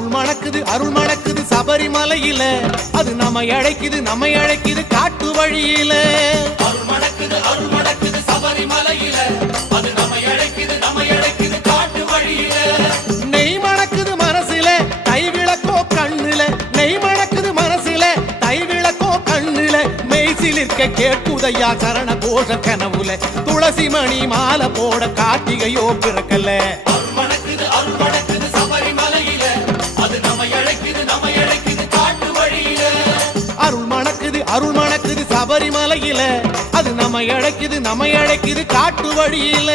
அருள் மணக்குது சபரிமலையில அது நம்மை அழைக்குது காட்டு வழியில அருள் மணக்குது சபரிமலையில அது நம்மை அழைக்குது காட்டு வழியில நெய் மணக்குது மனசுல கைவிளக்கோ கண்ணுல நெய் மணக்குது மனசுல கைவிளக்கோ கண்ணுல மெய் சிலிர்க்க கேட்குதையா சரண கோஷ கனவுல துளசி மணி மாலை போட கார்த்திகையோ பிறக்கல அருள் மணக்குது சபரிமலையில அது நம்மை அழைக்குது காட்டு வழியில அருள் மணக்குது சபரிமலையில அது நம்மை அழைக்குது காட்டு வழியில